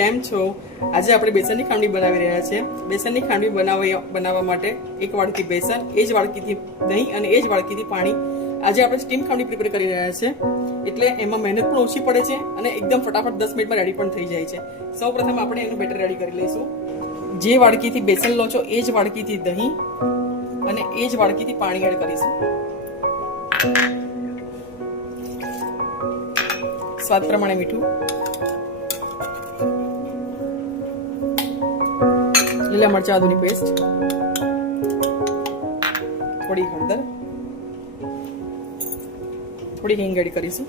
કેમ છો? આજે આપણે બેસનની ખાંડવી બનાવી રહ્યા છીએ. બેસનની ખાંડવી બનાવવા માટે 1 વાડકી બેસન, એ જ વાડકીથી દહીં અને એ જ વાડકીથી પાણી. આજે આપણે સ્ટીમ ખાંડવી પ્રિપેર કરી રહ્યા છીએ, એટલે એમાં મહેનત પણ ઓછી પડે છે અને એકદમ ફટાફટ 10 મિનિટમાં રેડી પણ થઈ જાય છે. સૌપ્રથમ આપણે એનું બેટર રેડી કરી લઈશું. જે વાડકીથી બેસન લો છો એ જ વાડકીથી દહીં અને એ જ વાડકીથી પાણી એડ કરીશું. સ્વાદ પ્રમાણે મીઠું, લીલા મરચા આદુની પેસ્ટ, થોડી હળદર, થોડી હિંગ એડ કરીશું.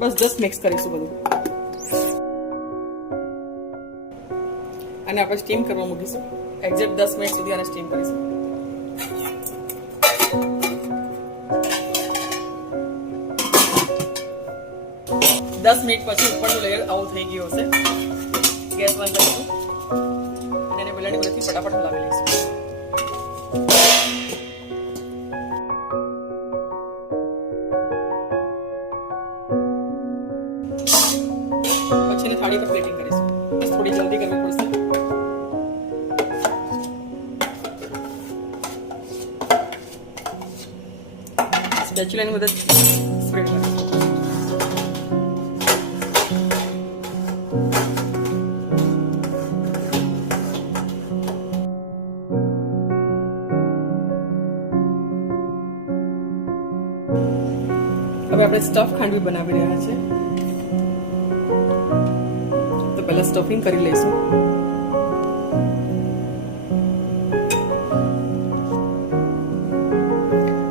બસ 10 મિક્સ કરીશું બધું અને આપણે સ્ટીમ કરવા મૂકીશું. એક્ઝેક્ટ 10 મિનિટ સુધી આને સ્ટીમ કરીશું. દસ મિનિટ પછી ઉપરનું લેયર આવું થઈ ગયું હશે. ગેસ બંધ કરીશું અને એને વેલણની મદદથી ફટાફટ હલાવી લઈશું. પછી એને થાળી પર પ્લેટિંગ કરીશું. થોડી જલ્દી કરવી પડશે. સ્પેચ્યુલાની મદદથી સ્પ્રેડ કરીશું. હવે આપણે સ્ટફ ખાંડવી બનાવી રહ્યા છે, તો પહેલા સ્ટફિંગ કરી લઈશું.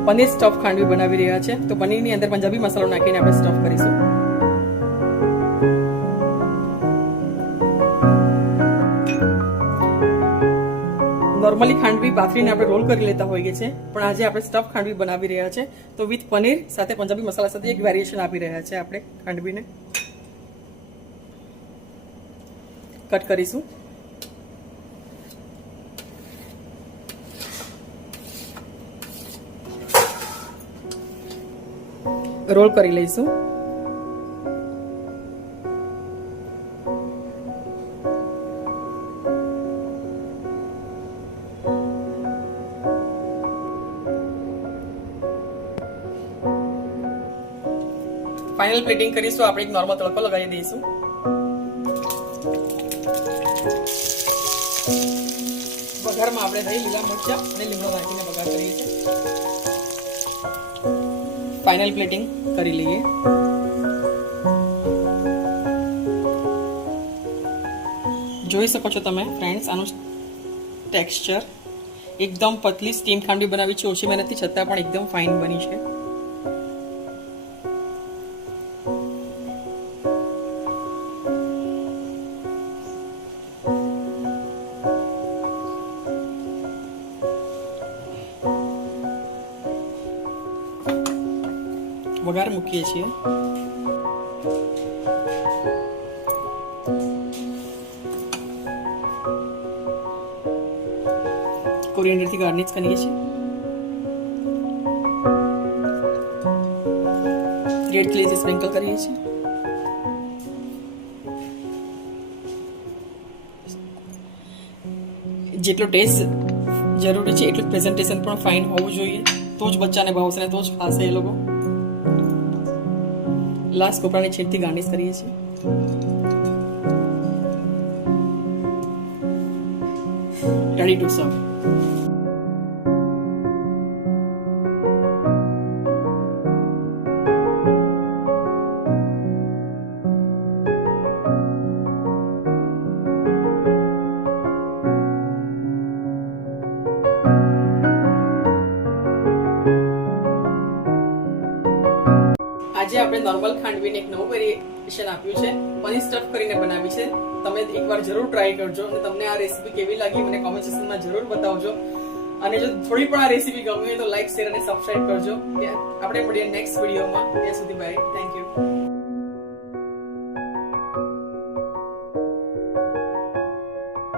પનીર સ્ટફ ખાંડવી બનાવી રહ્યા છે, તો પનીરની અંદર પંજાબી મસાલો નાખીને આપણે સ્ટફ કરીશું. નોર્મલી ખાંડવી બાફરીને આપણે રોલ કરી લેતા હોઈએ છીએ, પણ આજે આપણે સ્ટફ ખાંડવી બનાવી રહ્યા છે, તો વિથ પનીર સાથે પંજાબી મસાલા સાથે એક વેરિએશન આપી રહ્યા છે. આપણે ખાંડવીને કટ કરીશું. રોલ કરી લઈશું. ફાઇનલ પ્લેટિંગ કરીશું. આપણે એક નોર્મલ તડકો લગાવી દઈશું. વઘારમાં આપણે દહીં, લીલા મરચા અને લીમડો નાખીને વઘાર કરીએ છીએ. ફાઇનલ પ્લેટિંગ કરી લઈએ. જોઈ શકો છો તમે ફ્રેન્ડ્સ, આનું ટેક્સચર એકદમ પતલી સ્ટીમ ખાંડવી બનાવી છે, ઓછી મહેનતથી, છતાં પણ એકદમ ફાઇન બની છે. વઘાર મૂકીએ છીએ. કોરિએન્ડરથી ગાર્નિશ કરીએ છીએ. રેડ ચીઝ સ્પ્રિંકલ કરીએ છીએ. જેટલો ટેસ્ટ જરૂરી છે એટલું પ્રેઝન્ટેશન પણ ફાઇન હોવું જોઈએ, તો જ બચ્ચાને ભાવશે ને તો જ ખાશે એ લોકો. લાસ્ટ કોપરાની છીણથી ગાર્નિશ કરીએ છીએ. રેડી ટુ સર્વ. આજે આપણે નોર્મલ ખાંડવીને એક નવું વેરિએશન આપ્યું છે, પનીર સ્ટફ કરીને બનાવી છે. તમે એકવાર જરૂર ટ્રાય કરજો અને તમને આ રેસીપી કેવી લાગી મને કોમેન્ટ સેક્શનમાં જરૂર બતાવજો. અને જો થોડી પણ આ રેસીપી ગમી હોય તો લાઈક, શેર અને સબસ્ક્રાઇબ કરજો. આપણે મળીએ નેક્સ્ટ વિડીયોમાં. ત્યાં સુધી બાય. Thank you.